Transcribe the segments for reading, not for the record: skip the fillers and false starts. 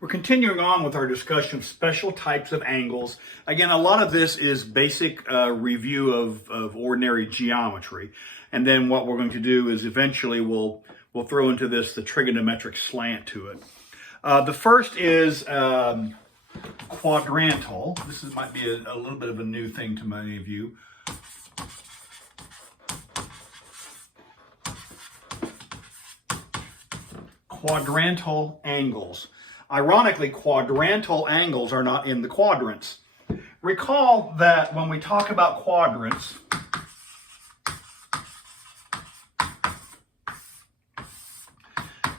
We're continuing on with our discussion of special types of angles. Again, a lot of this is basic review of ordinary geometry. And then what we're going to do is eventually we'll throw into this the trigonometric slant to it. The first is quadrantal. This might be a little bit of a new thing to many of you. Quadrantal angles. Ironically, quadrantal angles are not in the quadrants. Recall that when we talk about quadrants,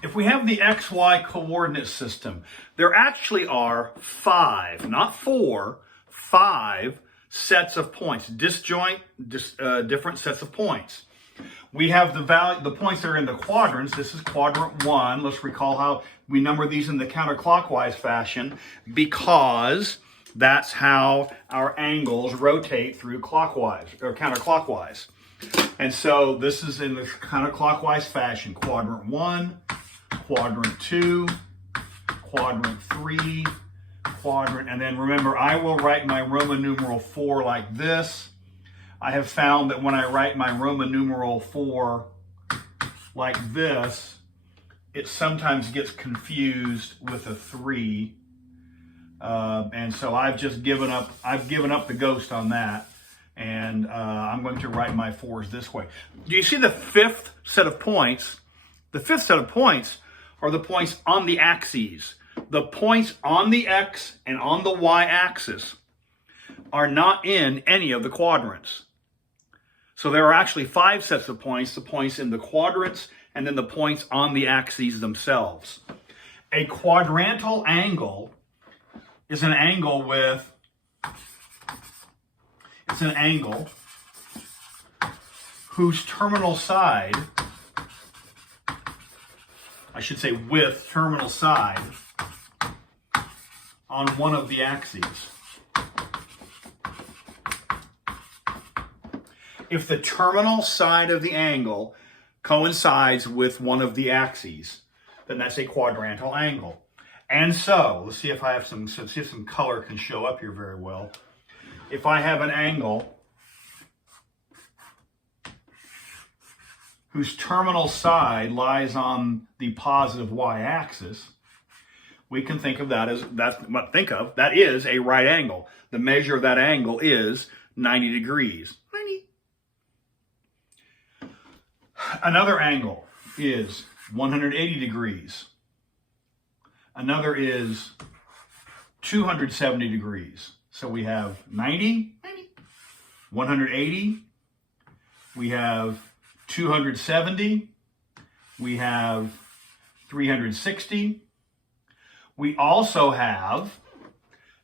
if we have the XY coordinate system, there actually are five, not four, five sets of points, different sets of points. We have the points that are in the quadrants. This is quadrant 1. Let's recall how we number these in the counterclockwise fashion because that's how our angles rotate through clockwise or counterclockwise. And so this is in the counterclockwise fashion. Quadrant 1, quadrant 2, quadrant 3, quadrant, and then remember I will write my Roman numeral 4 like this. I have found that when I write my Roman numeral 4 like this, it sometimes gets confused with a 3. And so I've just given up the ghost on that. And I'm going to write my 4s this way. Do you see the fifth set of points? The fifth set of points are the points on the axes. The points on the X and on the Y axis are not in any of the quadrants. So there are actually 5 sets of points, the points in the quadrants and then the points on the axes themselves. A quadrantal angle is an angle whose terminal side, I should say with terminal side on one of the axes. If the terminal side of the angle coincides with one of the axes, then that's a quadrantal angle. And so, let's see if I have some color can show up here very well. If I have an angle whose terminal side lies on the positive y-axis, we can think of that as, that is a right angle. The measure of that angle is 90 degrees. 90. Another angle is 180 degrees. Another is 270 degrees. So we have 90, 180, we have 270, we have 360. We also have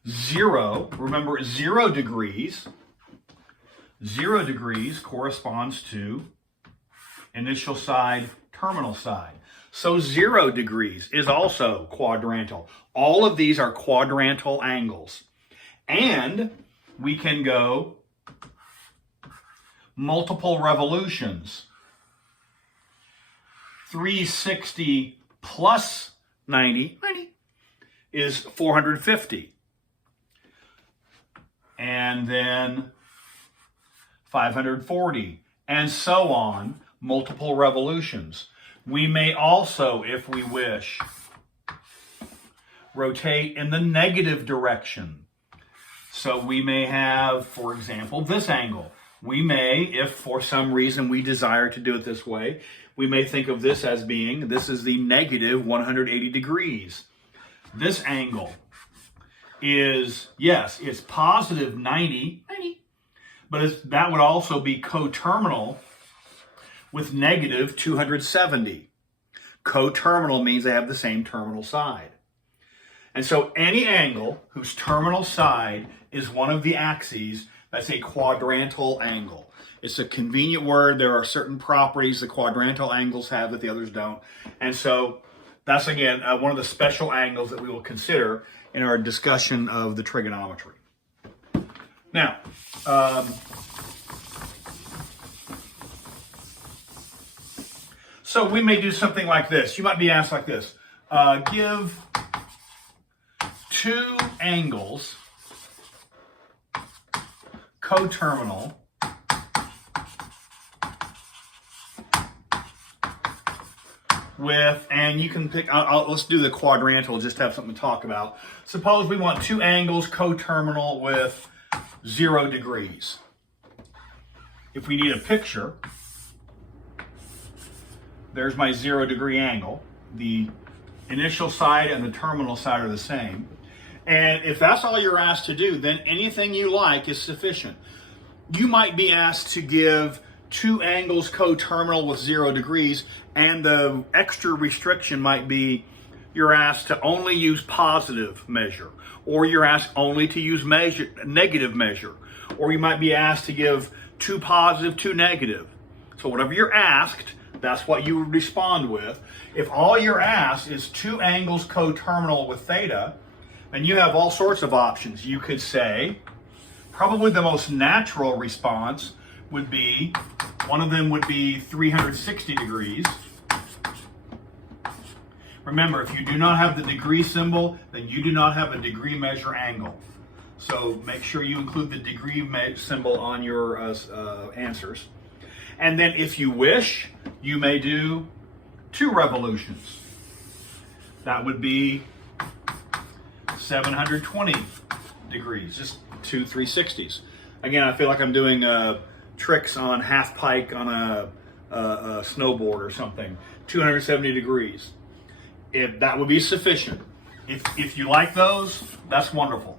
0. Remember, 0 degrees. 0 degrees corresponds to initial side, terminal side. So 0 degrees is also quadrantal. All of these are quadrantal angles. And we can go multiple revolutions. 360 plus 90 is 450. And then 540, and so on, multiple revolutions. We may also, if we wish, rotate in the negative direction. So we may have, for example, this angle. We may, if for some reason we desire to do it this way, we may think of this as being, this is the negative 180 degrees. This angle is, yes, it's positive 90, but that would also be coterminal with negative 270. Coterminal means they have the same terminal side. And so any angle whose terminal side is one of the axes, that's a quadrantal angle. It's a convenient word. There are certain properties the quadrantal angles have that the others don't. And so that's, again, one of the special angles that we will consider in our discussion of the trigonometry. Now, so we may do something like this. You might be asked like this. Give two angles coterminal with, and you can pick, let's do the quadrantal just to have something to talk about. Suppose we want two angles coterminal with 0 degrees. If we need a picture, there's my 0 degree angle. The initial side and the terminal side are the same. And if that's all you're asked to do, then anything you like is sufficient. You might be asked to give two angles coterminal with 0 degrees, and the extra restriction might be you're asked to only use positive measure, or you're asked only to use negative measure, or you might be asked to give two positive, two negative. So whatever you're asked, that's what you would respond with. If all you're asked is two angles coterminal with theta, then you have all sorts of options. You could say, probably the most natural response would be, one of them would be 360 degrees. Remember, if you do not have the degree symbol, then you do not have a degree measure angle. So make sure you include the degree symbol on your answers. And then if you wish, you may do 2 revolutions. That would be 720 degrees, just 2 360s. Again, I feel like I'm doing tricks on half pike on a snowboard or something. 270 degrees. That would be sufficient. If you like those, that's wonderful.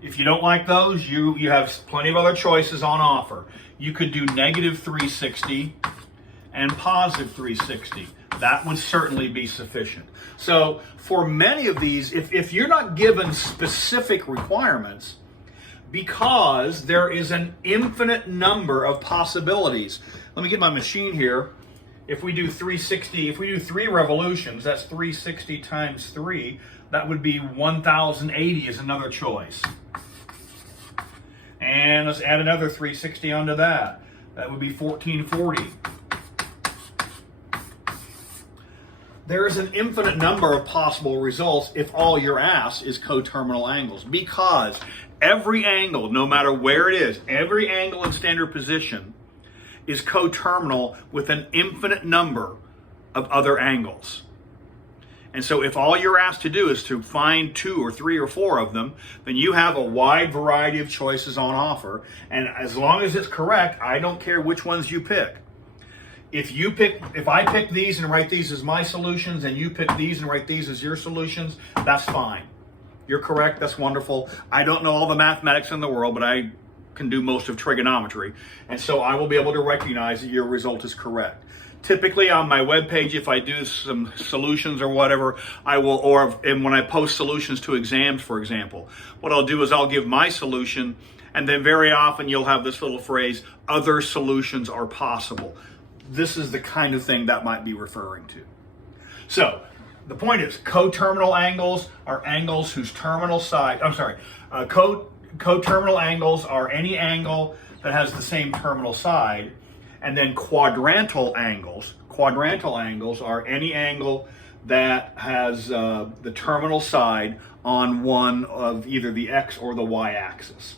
If you don't like those, you have plenty of other choices on offer. You could do negative 360 and positive 360. That would certainly be sufficient. So for many of these, if you're not given specific requirements, because there is an infinite number of possibilities. Let me get my machine here. If we do 360, if we do 3 revolutions, that's 360 times 3. That would be 1080 is another choice. And let's add another 360 onto that. That would be 1440. There is an infinite number of possible results if all you're asked is coterminal angles, because every angle, no matter where it is, every angle in standard position is coterminal with an infinite number of other angles. And so if all you're asked to do is to find 2 or 3 or 4 of them, then you have a wide variety of choices on offer. And as long as it's correct, I don't care which ones you pick. If I pick these and write these as my solutions, and you pick these and write these as your solutions, that's fine. You're correct, that's wonderful. I don't know all the mathematics in the world, but I can do most of trigonometry. And so I will be able to recognize that your result is correct. Typically on my webpage, if I do some solutions or whatever, and when I post solutions to exams, for example, what I'll do is I'll give my solution, and then very often you'll have this little phrase, other solutions are possible. This is the kind of thing that might be referring to. So the point is, coterminal angles are angles whose terminal side, coterminal angles are any angle that has the same terminal side. And then quadrantal angles are any angle that has the terminal side on one of either the x or the y axis.